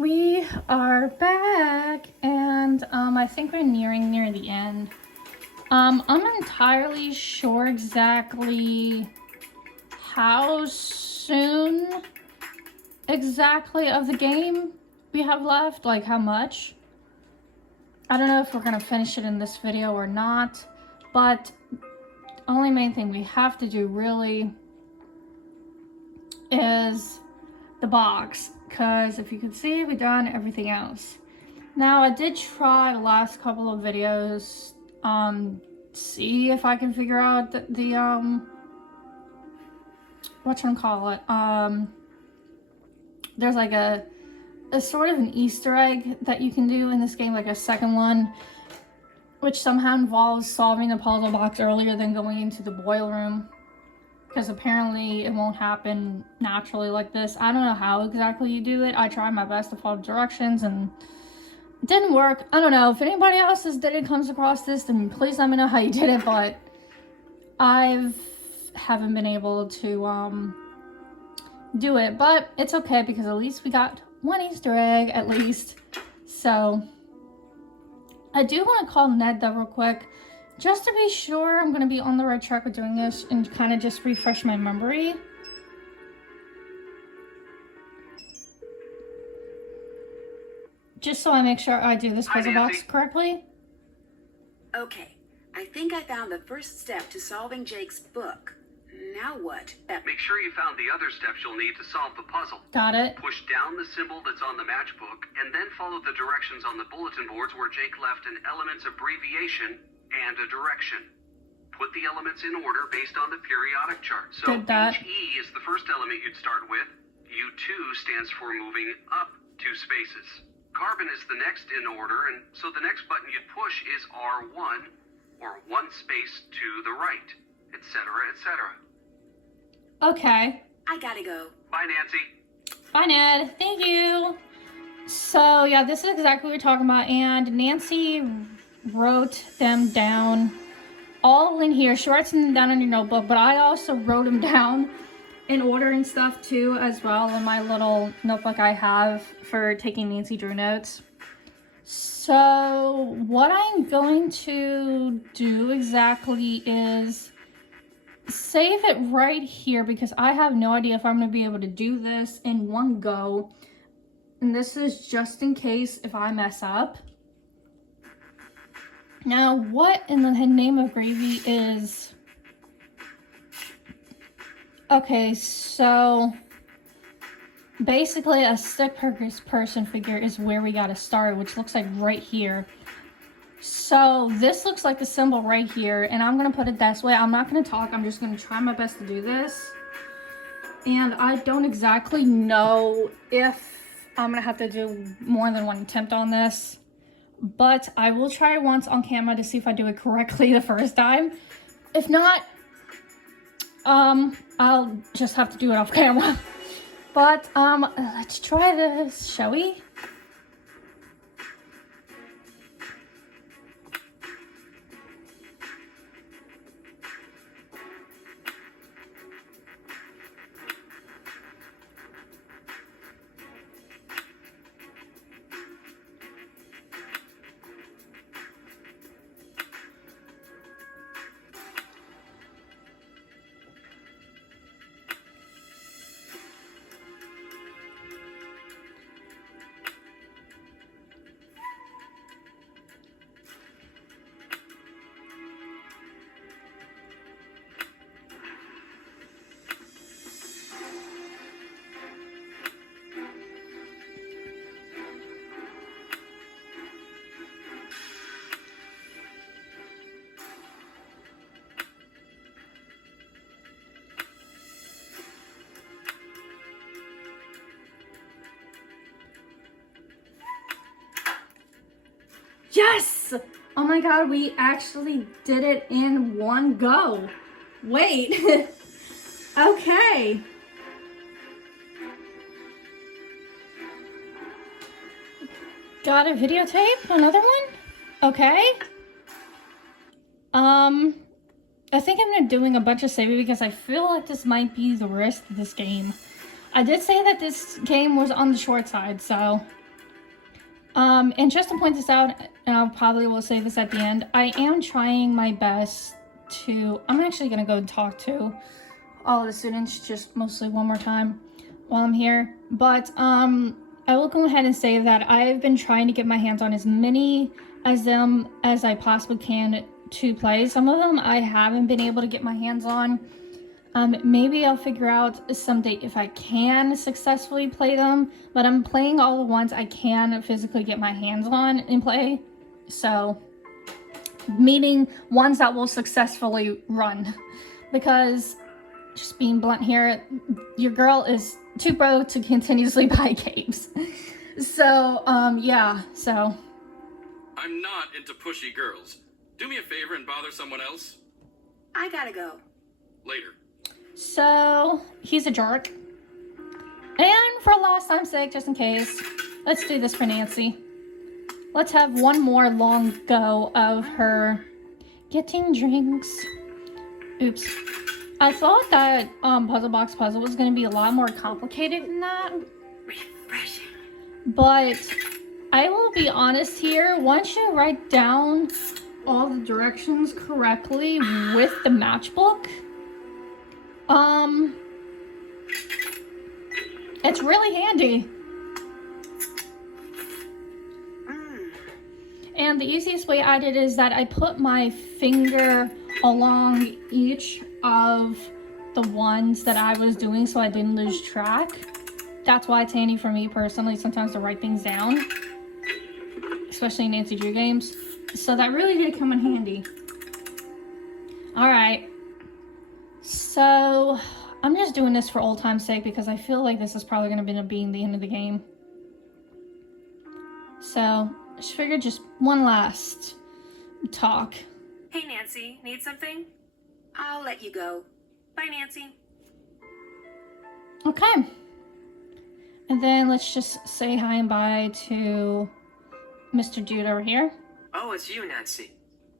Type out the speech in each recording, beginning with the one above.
We are back, and I think we're near the end. I'm not entirely sure exactly how soon exactly of the game we have left, like how much. I don't know if we're gonna finish it in this video or not, but only main thing we have to do really is the box, because if you can see, we've done everything else. Now, I did try the last couple of videos, see if I can figure out the whatchamacallit, there's like a sort of an Easter egg that you can do in this game, like a second one, which somehow involves solving the puzzle box earlier than going into the boiler room. Because apparently it won't happen naturally like this. I don't know how exactly you do it. I tried my best to follow directions and it didn't work. I don't know. If anybody else comes across this, then please let me know how you did it. But I haven't been able to do it. But it's okay because at least we got one Easter egg at least. So I do want to call Ned though real quick. Just to be sure I'm going to be on the right track with doing this and kind of just refresh my memory. Just so I make sure I do this puzzle box correctly. Okay, I think I found the first step to solving Jake's book. Now what? Make sure you found the other steps you'll need to solve the puzzle. Got it. Push down the symbol that's on the matchbook and then follow the directions on the bulletin boards where Jake left an element's abbreviation and a direction. Put the elements in order based on the periodic chart. So HE is the first element you'd start with. U2 stands for moving up 2 spaces. Carbon is the next in order, and so the next button you'd push is R1, or 1 space to the right, etc., etc. Okay. I gotta go. Bye, Nancy. Bye, Ned. Thank you. So, yeah, this is exactly what we're talking about, and Nancy wrote them down all in here. She writes them down in your notebook, but I also wrote them down in order and stuff too as well in my little notebook I have for taking Nancy Drew notes. So what I'm going to do exactly is save it right here because I have no idea if I'm going to be able to do this in one go, and this is just in case if I mess up. Now, what in the name of gravy is... Okay, so basically a stick person figure is where we gotta start, which looks like right here. So this looks like the symbol right here, and I'm gonna put it this way. I'm not gonna talk, I'm just gonna try my best to do this. And I don't exactly know if I'm gonna have to do more than one attempt on this. But I will try it once on camera to see if I do it correctly the first time. If not, I'll just have to do it off camera. But, let's try this, shall we? Yes! Oh my god, we actually did it in one go. Wait. Okay. Got a videotape? Another one? Okay. I think I'm doing a bunch of saving because I feel like this might be the rest of this game. I did say that this game was on the short side, so And just to point this out, and I'll probably will say this at the end, I am trying my best to, I'm actually going to go and talk to all of the students just mostly one more time while I'm here. But I will go ahead and say that I've been trying to get my hands on as many as them as I possibly can to play. Some of them I haven't been able to get my hands on. Maybe I'll figure out someday if I can successfully play them, but I'm playing all the ones I can physically get my hands on and play. So, meaning ones that will successfully run. Because, just being blunt here, your girl is too broke to continuously buy games. So, yeah, so. I'm not into pushy girls. Do me a favor and bother someone else. I gotta go. Later. So, he's a jerk. And for last time's sake, just in case, let's do this for Nancy. Let's have one more long go of her getting drinks. Oops. I thought that Puzzle Box Puzzle was going to be a lot more complicated than that. Refreshing. But I will be honest here, once you write down all the directions correctly with the matchbook, it's really handy. And the easiest way I did is that I put my finger along each of the ones that I was doing so I didn't lose track. That's why it's handy for me personally sometimes to write things down, especially in Nancy Drew games. So that really did come in handy. Alright. So, I'm just doing this for old time's sake because I feel like this is probably going to end up being the end of the game. So, I just figured just one last talk. Hey Nancy, need something? I'll let you go. Bye Nancy. Okay. And then let's just say hi and bye to Mr. Dude over here. Oh, it's you, Nancy.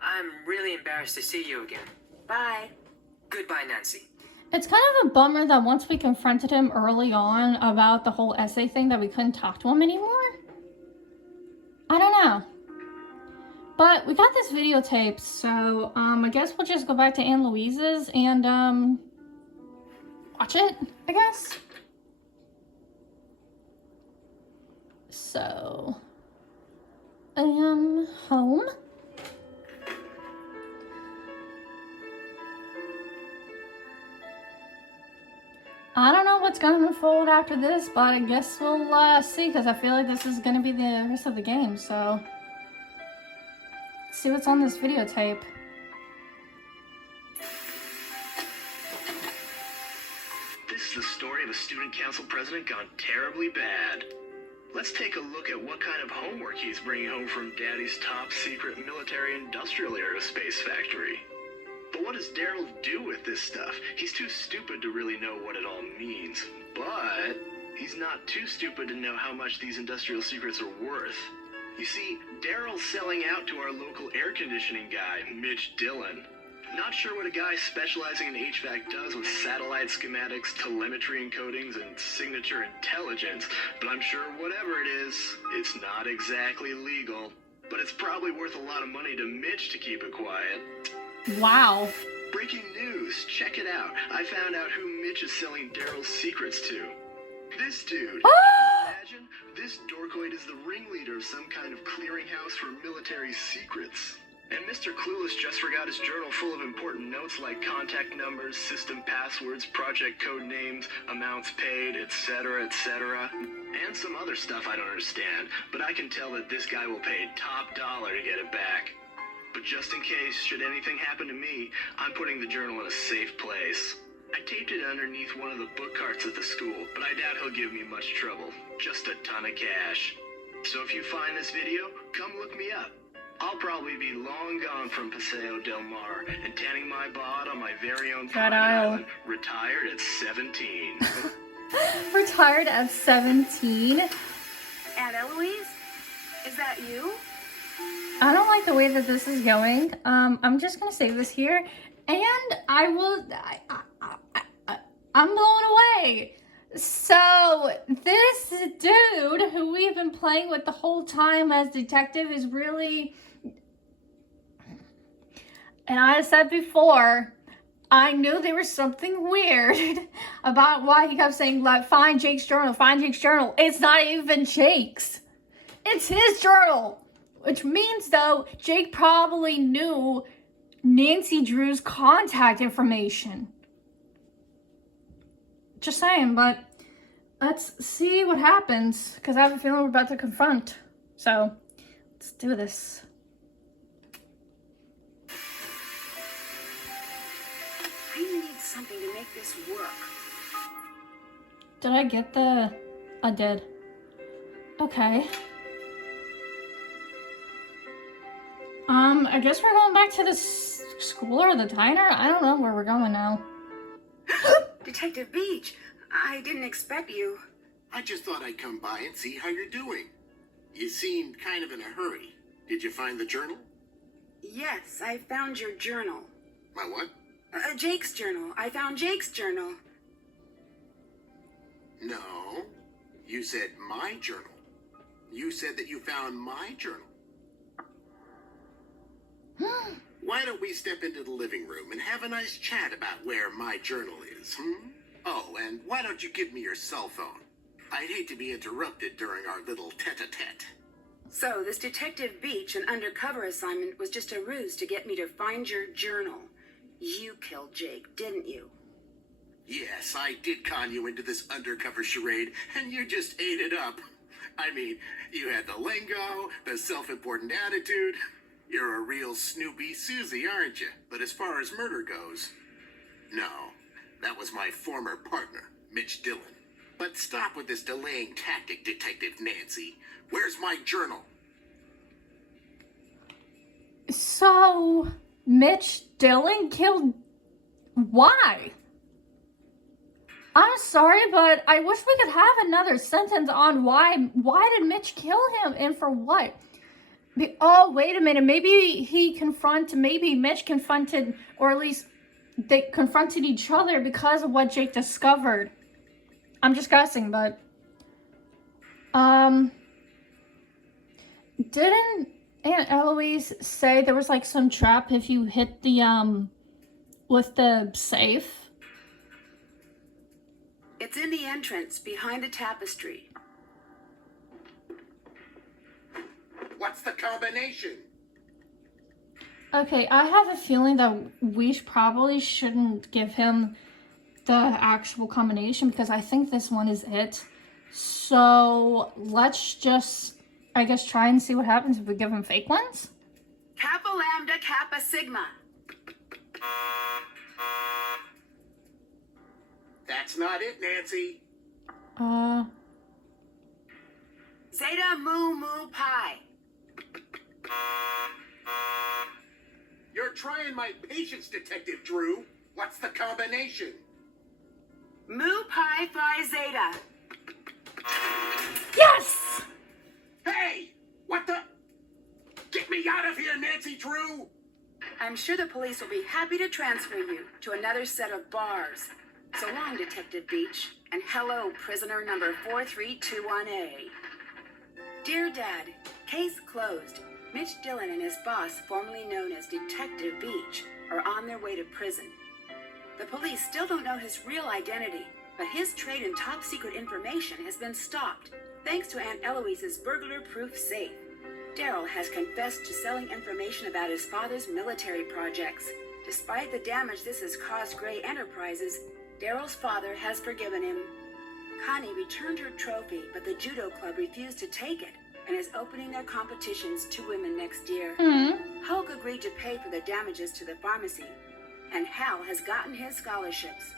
I'm really embarrassed to see you again. Bye. Goodbye, Nancy. It's kind of a bummer that once we confronted him early on about the whole essay thing that we couldn't talk to him anymore. I don't know. But we got this videotape, so I guess we'll just go back to Anne Louise's and watch it, I guess. So I am home. I don't know what's going to unfold after this, but I guess we'll see, because I feel like this is going to be the rest of the game, so let's see what's on this videotape. This is the story of a student council president gone terribly bad. Let's take a look at what kind of homework he's bringing home from Daddy's top secret military industrial aerospace factory. But what does Daryl do with this stuff? He's too stupid to really know what it all means. But he's not too stupid to know how much these industrial secrets are worth. You see, Daryl's selling out to our local air conditioning guy, Mitch Dillon. Not sure what a guy specializing in HVAC does with satellite schematics, telemetry encodings, and signature intelligence, but I'm sure whatever it is, it's not exactly legal. But it's probably worth a lot of money to Mitch to keep it quiet. Wow. Breaking news, check it out. I found out who Mitch is selling Daryl's secrets to. This dude. Can you imagine? This dorkoid is the ringleader of some kind of clearinghouse for military secrets. And Mr. Clueless just forgot his journal full of important notes like contact numbers, system passwords, project code names, amounts paid, etc., etc. And some other stuff I don't understand, but I can tell that this guy will pay top dollar to get it back. But just in case, should anything happen to me, I'm putting the journal in a safe place. I taped it underneath one of the book carts at the school, but I doubt he'll give me much trouble. Just a ton of cash. So if you find this video, come look me up. I'll probably be long gone from Paseo Del Mar and tanning my bod on my very own private island, retired at 17. Retired at 17? Aunt Eloise? Is that you? I don't like the way that this is going. I'm just gonna save this here, and I'm blown away. So, this dude who we've been playing with the whole time as detective is really... And I said before, I knew there was something weird about why he kept saying, like, find Jake's journal, find Jake's journal. It's not even Jake's. It's his journal. Which means, though, Jake probably knew Nancy Drew's contact information. Just saying, but let's see what happens, because I have a feeling we're about to confront. So, let's do this. I need something to make this work. Did I get the... I did. Okay. I guess we're going back to the school or the diner? I don't know where we're going now. Detective Beach, I didn't expect you. I just thought I'd come by and see how you're doing. You seemed kind of in a hurry. Did you find the journal? Yes, I found your journal. My what? Jake's journal. I found Jake's journal. No. You said my journal. You said that you found my journal. Why don't we step into the living room and have a nice chat about where my journal is, Oh, and why don't you give me your cell phone? I'd hate to be interrupted during our little tete-a-tete. So, this Detective Beach, an undercover assignment, was just a ruse to get me to find your journal. You killed Jake, didn't you? Yes, I did con you into this undercover charade, and you just ate it up. I mean, you had the lingo, the self-important attitude. You're a real Snoopy Susie, aren't you? But as far as murder goes, no. That was my former partner, Mitch Dillon. But stop with this delaying tactic, Detective Nancy. Where's my journal? So, Mitch Dillon killed... Why? I'm sorry, but I wish we could have another sentence on why did Mitch kill him and for what? Oh, wait a minute. Maybe maybe Mitch confronted, or at least they confronted each other because of what Jake discovered. I'm just guessing, but... Didn't Aunt Eloise say there was, like, some trap if you hit the, with the safe? It's in the entrance, behind the tapestry. What's the combination? Okay, I have a feeling that we probably shouldn't give him the actual combination because I think this one is it. So let's just, I guess, try and see what happens if we give him fake ones. Kappa Lambda Kappa Sigma. That's not it, Nancy. Zeta Mu Mu Pi. You're trying my patience, Detective Drew. What's the combination? Mu Pi Phi Zeta. Yes! Hey! What the? Get me out of here, Nancy Drew! I'm sure the police will be happy to transfer you to another set of bars. So long, Detective Beach, and hello, prisoner number 4321A. Dear Dad, case closed. Mitch Dillon and his boss, formerly known as Detective Beach, are on their way to prison. The police still don't know his real identity, but his trade in top-secret information has been stopped, thanks to Aunt Eloise's burglar-proof safe. Daryl has confessed to selling information about his father's military projects. Despite the damage this has caused Gray Enterprises, Daryl's father has forgiven him. Connie returned her trophy, but the judo club refused to take it and is opening their competitions to women next year. Hulk agreed to pay for the damages to the pharmacy, and Hal has gotten his scholarships.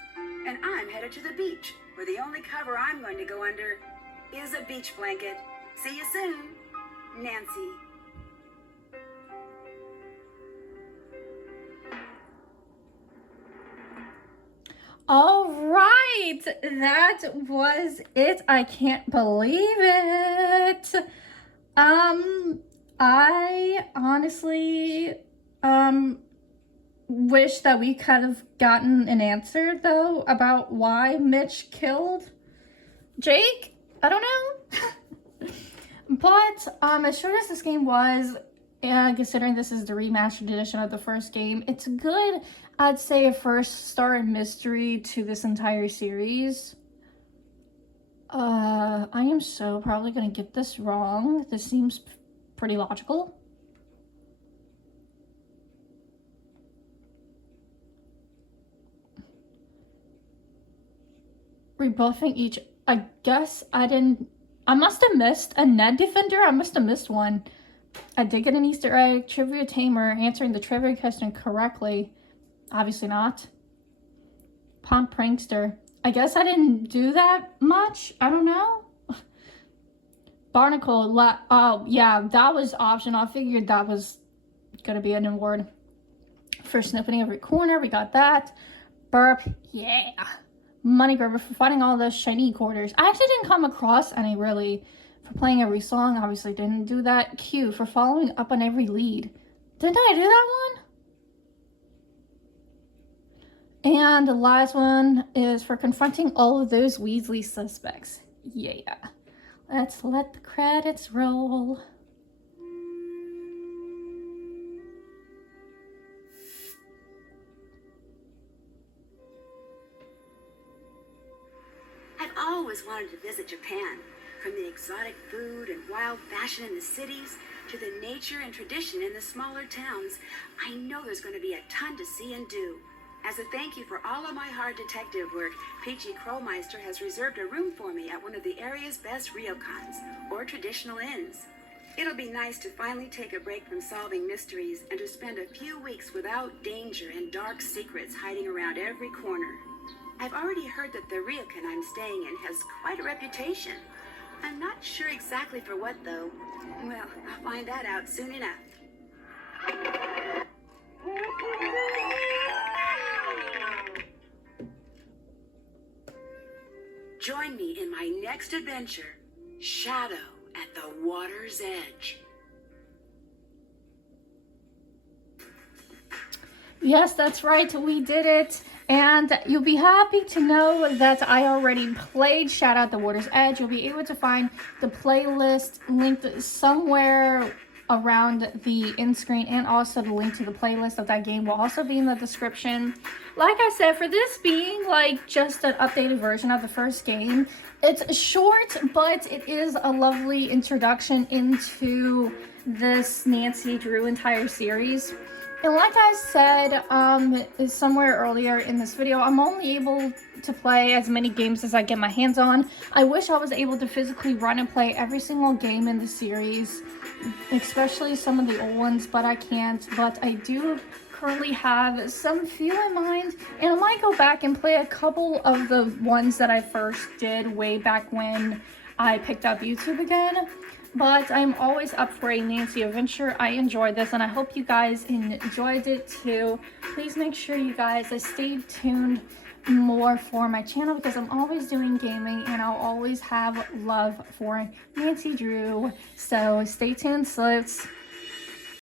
And I'm headed to the beach, where the only cover I'm going to go under is a beach blanket. See you soon, Nancy. All right, that was it. I can't believe it. I honestly, wish that we could have gotten an answer, though, about why Mitch killed Jake? I don't know. But as short as this game was, and considering this is the remastered edition of the first game, it's good, I'd say, a first start mystery to this entire series. I am so probably gonna get this wrong. This seems pretty logical. Rebuffing each, I guess I must have missed a Ned Defender. I must have missed one. I did get an Easter egg. Trivia Tamer, answering the trivia question correctly. Obviously not. Pomp Prankster. I guess I didn't do that much. I don't know. Barnacle. Oh, yeah, that was optional. I figured that was gonna be an award. For snipping every corner, we got that. Burp. Yeah. Money Grabber for finding all those shiny quarters. I actually didn't come across any, really. For playing every song, obviously didn't do that. Q for following up on every lead. Didn't I do that one? And the last one is for confronting all of those Weasley suspects. Yeah. Let's let the credits roll. I've always wanted to visit Japan. From the exotic food and wild fashion in the cities to the nature and tradition in the smaller towns, I know there's going to be a ton to see and do. As a thank you for all of my hard detective work, Peachy Crowmeister has reserved a room for me at one of the area's best ryokans, or traditional inns. It'll be nice to finally take a break from solving mysteries and to spend a few weeks without danger and dark secrets hiding around every corner. I've already heard that the ryokan I'm staying in has quite a reputation. I'm not sure exactly for what, though. Well, I'll find that out soon enough. Join me in my next adventure, Shadow at the Water's Edge. Yes, that's right. We did it. And you'll be happy to know that I already played Shadow at the Water's Edge. You'll be able to find the playlist linked somewhere around the end screen, and also the link to the playlist of that game will also be in the description. Like I said, for this being like just an updated version of the first game, it's short, but it is a lovely introduction into this Nancy Drew entire series. And like I said somewhere earlier in this video, I'm only able to play as many games as I get my hands on. I wish I was able to physically run and play every single game in the series, especially some of the old ones, but I can't. But I do currently have some few in mind, and I might go back and play a couple of the ones that I first did way back when I picked up YouTube again. But I'm always up for a Nancy adventure. I enjoyed this, and I hope you guys enjoyed it too. Please make sure you guys stay tuned more for my channel, because I'm always doing gaming and I'll always have love for Nancy Drew. So stay tuned, sleuths.